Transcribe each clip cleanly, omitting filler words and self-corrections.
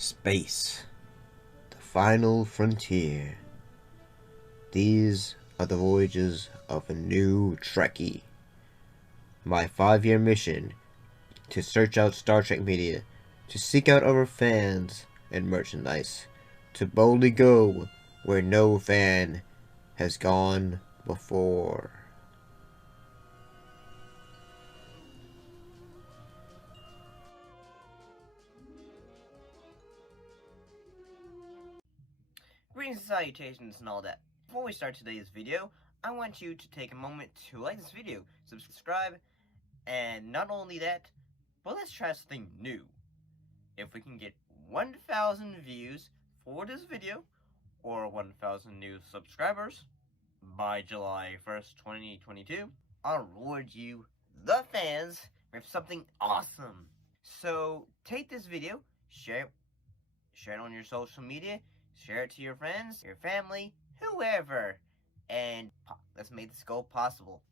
Space, the final frontier. These are the voyages of a new Trekkie. My 5-year mission to search out Star Trek media, to seek out our fans and merchandise, to boldly go where no fan has gone before. Greetings and salutations and all that. Before we start today's video, I want you to take a moment to like this video, subscribe, and not only that, but let's try something new. If we can get 1,000 views for this video, or 1,000 new subscribers, by July 1st, 2022, I'll reward you, the fans, with something awesome. So, take this video, share it on your social media, share it to your friends, your family, whoever, and let's make this goal possible.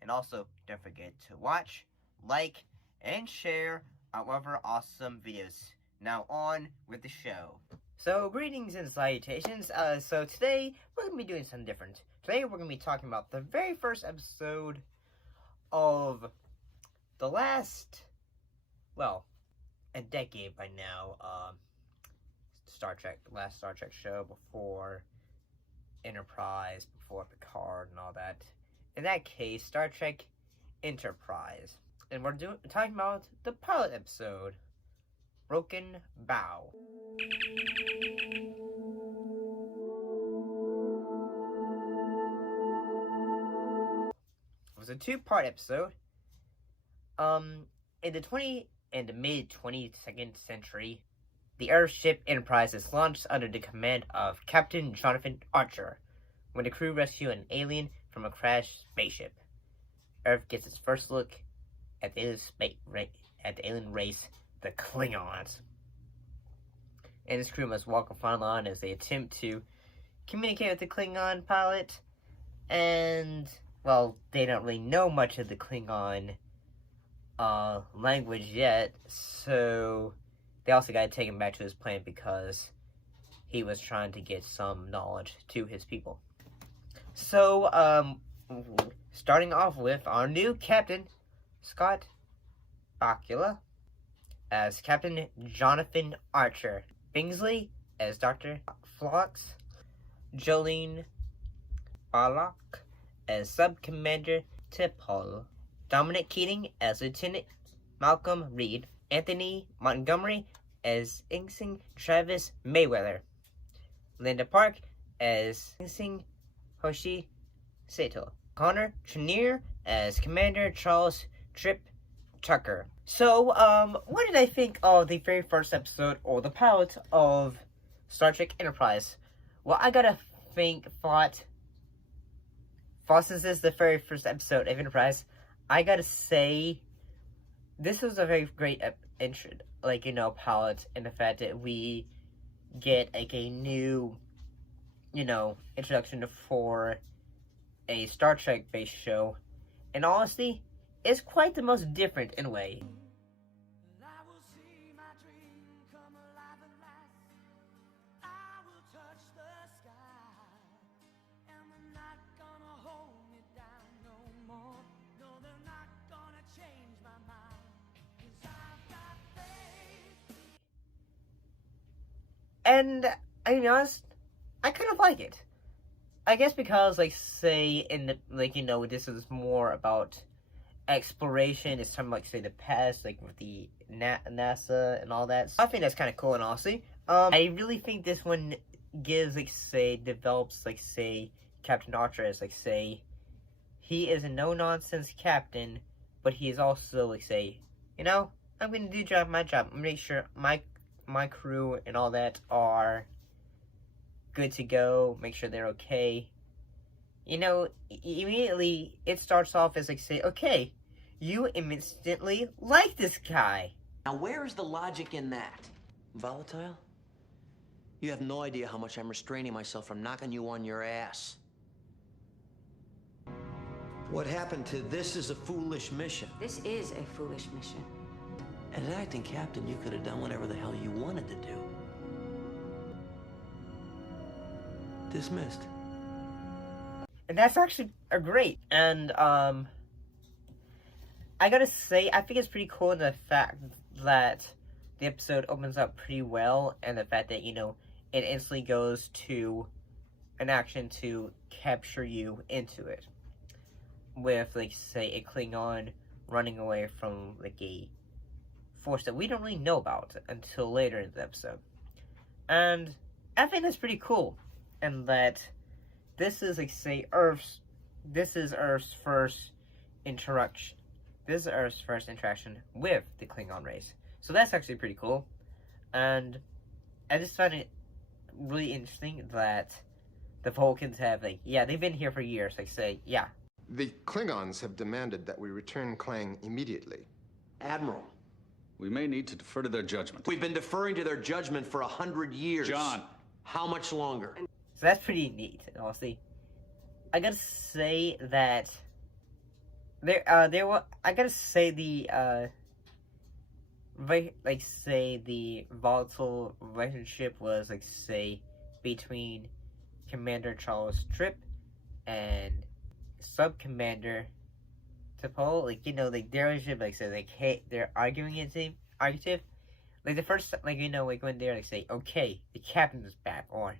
And also, don't forget to watch, like, and share our other awesome videos. Now on with the show. So, greetings and salutations. So today, we're going to be doing something different. Today, we're going to be talking about the very first episode of the last, well, a decade by now, last Star Trek show before Enterprise, before Picard and all that. In that case, Star Trek Enterprise. And we're talking about the pilot episode, Broken Bow. It was a 2-part episode. In the mid-22nd century, the Earthship Enterprise is launched under the command of Captain Jonathan Archer when the crew rescue an alien from a crashed spaceship. Earth gets its first look at the alien race, the Klingons. And his crew must walk a fine line as they attempt to communicate with the Klingon pilot. And, well, they don't really know much of the Klingon language yet, so they also got to take him back to his planet because he was trying to get some knowledge to his people. So, starting off with our new captain, Scott Bakula, as Captain Jonathan Archer, Bingsley as Dr. Phlox, Jolene Balak as Sub-Commander T'Pol, Dominic Keating as Lieutenant Malcolm Reed, Anthony Montgomery as Ensign Travis Mayweather, Linda Park as Ensign Hoshi Sato, Connor Trenier as Commander Charles Trip Tucker. So, what did I think of the very first episode, or the pilot of Star Trek Enterprise? Well, I gotta thought, since this is the very first episode of Enterprise, I gotta say, this was a very great pilot, and the fact that we get, a new, introduction for a Star Trek-based show. And honestly, it's quite the most different in a way. And, I mean, honest, I kind of like it. I guess because, say, this is more about exploration. It's talking about, say, the past, with the NASA and all that. So I think that's kind of cool, and honestly, I really think this one gives, develops, Captain Archer as, he is a no-nonsense captain, but he is also, I'm going to do my job. Make sure my crew and all that are good to go, make sure they're okay. Immediately it starts off as okay, you instantly like this guy. Now where is the logic in that? Volatile? You have no idea how much I'm restraining myself from knocking you on your ass. What happened to this is a foolish mission. This is a foolish mission. As acting captain, you could have done whatever the hell you wanted to do. Dismissed. And that's actually a great. And I gotta say, I think it's pretty cool in the fact that the episode opens up pretty well, and the fact that, you know, it instantly goes to an action to capture you into it. With, like, say, a Klingon running away from, like, a force that we don't really know about until later in the episode. And I think that's pretty cool. And that this is, like, say, Earth's first interaction. This is Earth's first interaction with the Klingon race. So that's actually pretty cool. And I just find it really interesting that the Vulcans have, like, yeah, they've been here for years, like, say, yeah. The Klingons have demanded that we return Klang immediately. Admiral, We may need to defer to their judgment. we've been deferring to their judgment for 100 years. John. How much longer? So that's pretty neat, honestly. I gotta say that I gotta say the like say the volatile relationship was like say between Commander Charles Tripp and Sub Commander T'Pol. Like, you know, like their relationship, like say like hey, they're argumentative. Like the first, like, you know, like when they're like say, okay, the captain is back, or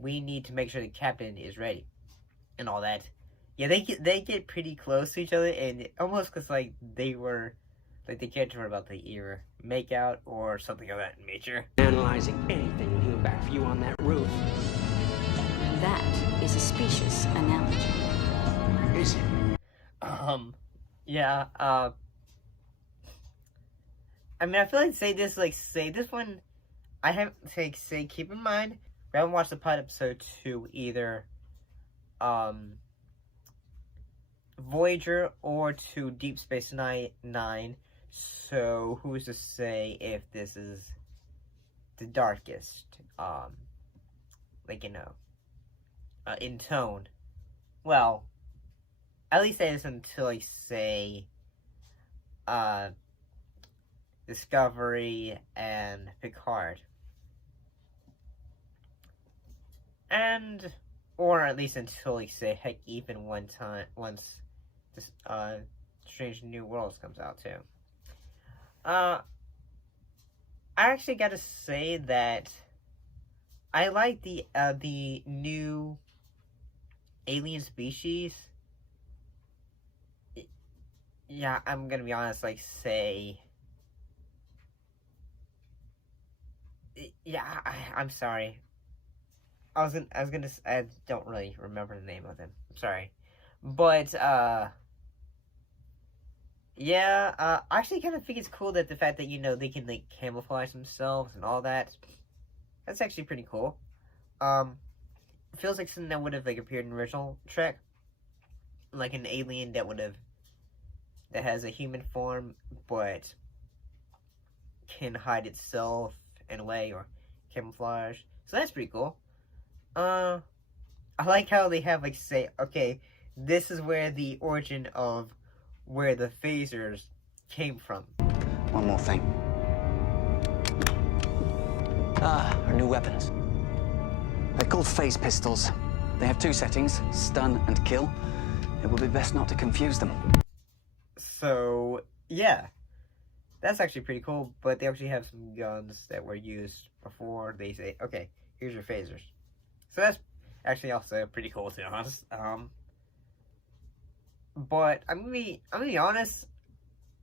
we need to make sure the captain is ready, and all that. Yeah, they get pretty close to each other, and it almost looks like they were, like the characters were about to either make out or something of that nature. Analyzing anything when he went back for you on that roof. That is a specious analogy. Is it? Yeah, I mean, I feel like say this one, I have to say, keep in mind, we haven't watched the pilot episode to either, Voyager or to Deep Space Nine, so who's to say if this is the darkest, like, you know, in tone. Well, at least that is until I say, Discovery and Picard. And, or at least until, like, say, heck, even once this, Strange New Worlds comes out, too. I actually gotta say that I like the new alien species. Yeah, I'm gonna be honest, like, say... Yeah, I'm sorry. I don't really remember the name of them. I'm sorry. But, yeah, I actually kind of think it's cool that the fact that, you know, they can, like, camouflage themselves and all that. That's actually pretty cool. It feels like something that would have, like, appeared in the original Trek. Like an alien that has a human form, but can hide itself in a way, or camouflage. So that's pretty cool. I like how they have, like, say, okay, this is where the origin of where the phasers came from. One more thing. Our new weapons. They're called phase pistols. They have two settings, stun and kill. It would be best not to confuse them. So, yeah. That's actually pretty cool, but they actually have some guns that were used before they say, okay, here's your phasers. So that's actually also pretty cool, to be honest. But I'm gonna be honest,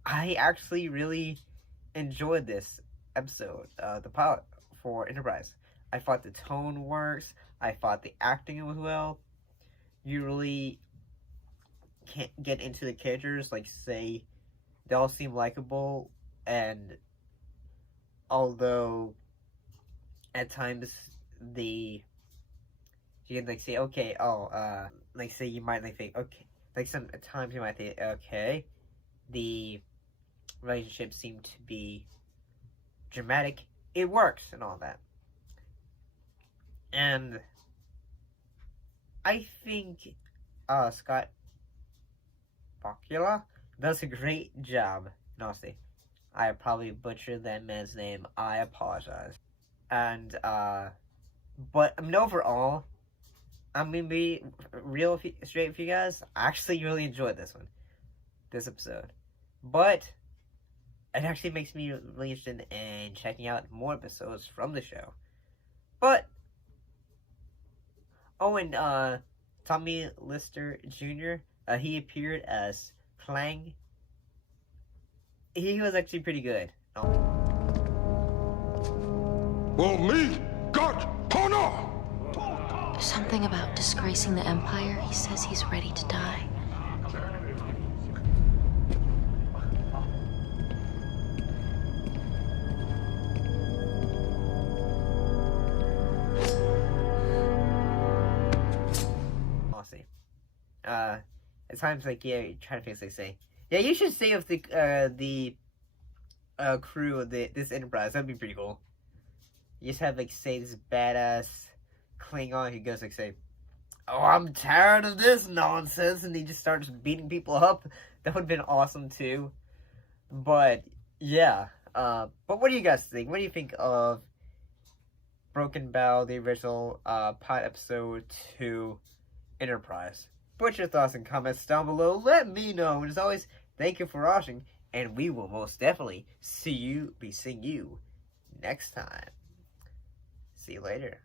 I actually really enjoyed this episode, the pilot for Enterprise. I thought the tone works, I thought the acting was well. You really can't get into the characters, like, say, they all seem likable, and although at times you can, like, say, okay, like, say you might, like, think, okay, like, some at times you might think, okay, the relationship seemed to be dramatic, it works and all that. And I think Scott Bakula does a great job, honestly. I probably butchered that man's name. I apologize. And, but, I mean, overall, I'm gonna be straight with you guys. I actually really enjoyed this episode. But, it actually makes me really interested in checking out more episodes from the show. But, oh, and, Tommy Lister Jr., he appeared as Clang. He was actually pretty good. Well, me got honor! Something about disgracing the Empire. He says he's ready to die. Honestly. At times, like, yeah, you're trying to basically say, yeah, you should stay with the crew of this Enterprise. That'd be pretty cool. You just have, like, say this badass Klingon who goes, like, say, oh, I'm tired of this nonsense, and he just starts beating people up. That would have been awesome, too. But, yeah. But what do you guys think? What do you think of Broken Bow, the original pilot episode 2 Enterprise? Put your thoughts and comments down below. Let me know. And as always, thank you for watching, and we will most definitely be seeing you next time. See you later.